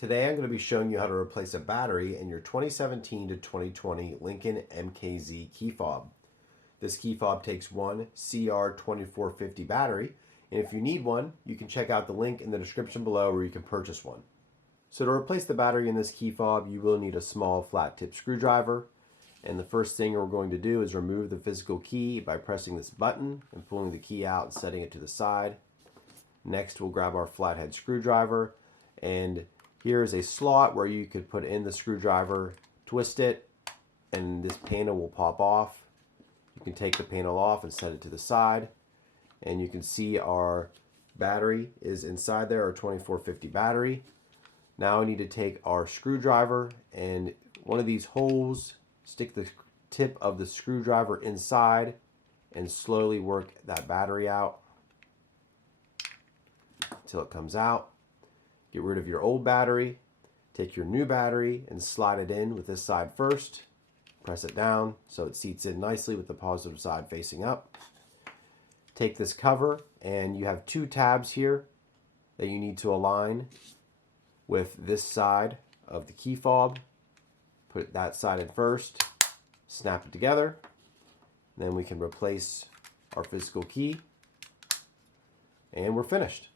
Today I'm going to be showing you how to replace a battery in your 2017 to 2020 Lincoln MKZ key fob. This key fob takes one CR2450 battery, and if you need one, you can check out the link in the description below where you can purchase one. So to replace the battery in this key fob, you will need a small flat tip screwdriver, and the first thing we're going to do is remove the physical key by pressing this button and pulling the key out and setting it to the side. Next, we'll grab our flathead screwdriver, and here's a slot where you could put in the screwdriver, twist it, and this panel will pop off. You can take the panel off and set it to the side, and you can see our battery is inside there, our 2450 battery. Now we need to take our screwdriver and one of these holes, stick the tip of the screwdriver inside and slowly work that battery out until it comes out. Get rid of your old battery, take your new battery and slide it in with this side first. Press it down so it seats in nicely with the positive side facing up. Take this cover, and you have two tabs here that you need to align with this side of the key fob. Put that side in first, snap it together, then we can replace our physical key, and we're finished.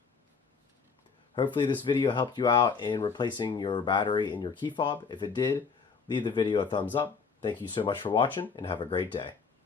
Hopefully this video helped you out in replacing your battery in your key fob. If it did, leave the video a thumbs up. Thank you so much for watching and have a great day.